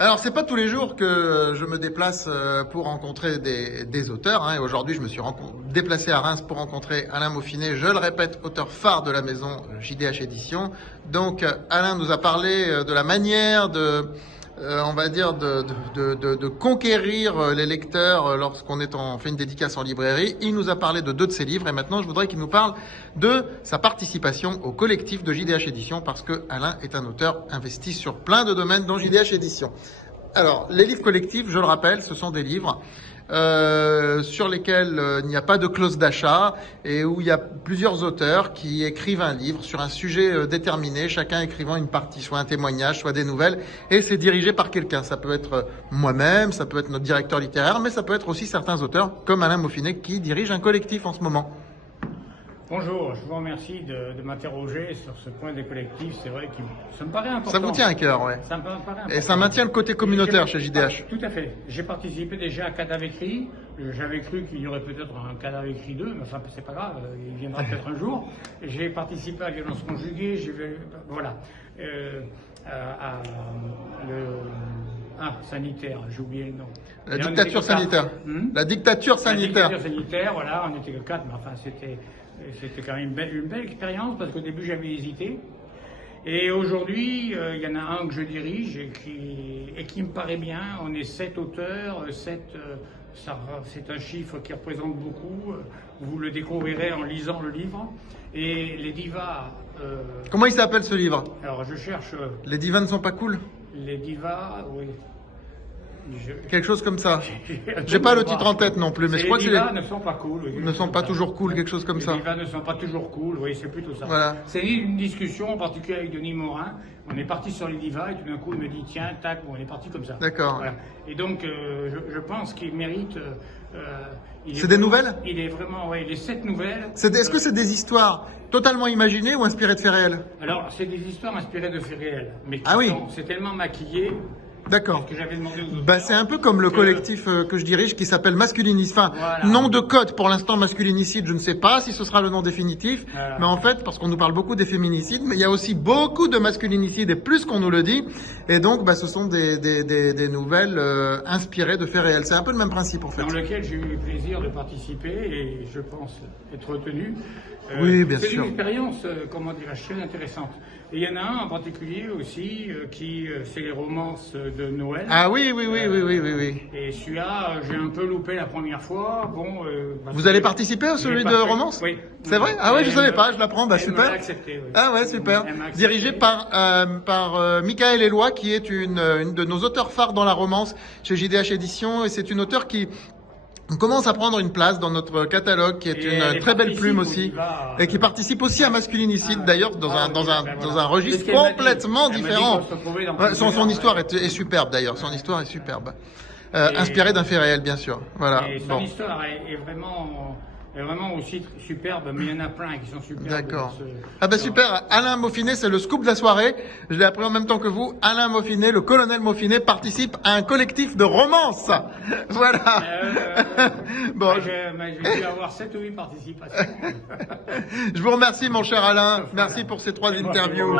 Alors, c'est pas tous les jours que je me déplace pour rencontrer des auteurs. Hein, et aujourd'hui, je me suis déplacé à Reims pour rencontrer Alain Maufinet, je le répète, auteur phare de la maison JDH Éditions. Donc, Alain nous a parlé de la manière on va dire, de conquérir les lecteurs lorsqu'on fait une dédicace en librairie. Il nous a parlé de 2 de ses livres et maintenant, je voudrais qu'il nous parle de sa participation au collectif de JDH Éditions parce que Alain est un auteur investi sur plein de domaines dans JDH Éditions. Alors, les livres collectifs, je le rappelle, ce sont des livres sur lesquels il n'y a pas de clause d'achat et où il y a plusieurs auteurs qui écrivent un livre sur un sujet déterminé, chacun écrivant une partie, soit un témoignage, soit des nouvelles, et c'est dirigé par quelqu'un. Ça peut être moi-même, ça peut être notre directeur littéraire, mais ça peut être aussi certains auteurs comme Alain Maufinet qui dirige un collectif en ce moment. Bonjour, je vous remercie de m'interroger sur ce point des collectifs. C'est vrai que ça me paraît important. Ça vous tient à cœur, ouais. Ça me paraît important. Et ça maintient le côté communautaire chez JDH. Tout à fait. J'ai participé déjà à Cadavre écrit. J'avais cru qu'il y aurait peut-être un Cadavre écrit 2, mais enfin, c'est pas grave, il viendra peut-être un jour. J'ai participé à Violence conjuguée, voilà. Sanitaire, j'ai oublié le nom. La dictature sanitaire. La dictature sanitaire. La dictature sanitaire, voilà, on n'était que 4, mais enfin, c'était quand même une belle expérience parce qu'au début j'avais hésité. Et aujourd'hui, il y en a un que je dirige et qui me paraît bien. On est 7 auteurs, c'est un chiffre qui représente beaucoup. Vous le découvrirez en lisant le livre. Et les divas... Comment il s'appelle ce livre? Alors je cherche... Les divas ne sont pas cool? Les divas, oui. Quelque chose comme ça. J'ai pas le titre en tête non plus, mais je crois que les divas ne sont pas cool. Oui, ne sont pas toujours cool, quelque chose comme ça. Les divas ne sont pas toujours cool, oui, c'est plutôt ça. Voilà. C'est une discussion, en particulier avec Denis Morin. On est parti sur les divas et tout d'un coup il me dit tiens, tac, bon, on est parti comme ça. D'accord. Voilà. Et donc je pense qu'il mérite. C'est des nouvelles? Il est vraiment, oui, les 7 nouvelles. Est-ce que c'est des histoires totalement imaginées ou inspirées de faits réels? Alors c'est des histoires inspirées de faits réels, mais c'est tellement maquillé. D'accord. Bah, c'est un peu comme le collectif que je dirige qui s'appelle Masculinicide. Enfin, voilà. Nom de code pour l'instant Masculinicide, je ne sais pas si ce sera le nom définitif. Voilà. Mais en fait, parce qu'on nous parle beaucoup des féminicides, mais il y a aussi beaucoup de masculinicides et plus qu'on nous le dit. Et donc, ce sont des nouvelles inspirées de faits réels. C'est un peu le même principe en fait. Dans lequel j'ai eu le plaisir de participer et je pense être retenu. Oui, bien sûr. C'est une expérience, comment dirais-je, très intéressante. Et il y en a un en particulier aussi c'est les romances de Noël. Ah oui. Et celui-là, j'ai un peu loupé la première fois. Bon. Vous allez participer à celui de romance? Oui. C'est vrai? Ah ouais, je savais pas, je l'apprends, super. Accepté, oui. Ah ouais, super. Dirigé par Michael Eloi, qui est une de nos auteurs phares dans la romance chez JDH Éditions, et c'est une auteure qui commence à prendre une place dans notre catalogue, qui est une très belle plume aussi, et qui participe aussi à Masculinicide, d'ailleurs, dans un registre complètement différent. Son histoire est superbe, d'ailleurs. Son histoire est superbe. Inspirée d'un fait réel, bien sûr. Voilà. Et son histoire est vraiment aussi superbe, mais il y en a plein qui sont superbes. D'accord. Super. Alain Maufinet, c'est le scoop de la soirée. Je l'ai appris en même temps que vous. Alain Maufinet, le colonel Maufinet, participe à un collectif de romance. Voilà. Bon. J'ai dû avoir 7 ou 8 participations. Je vous remercie, mon cher Alain. Merci pour ces 3 interviews.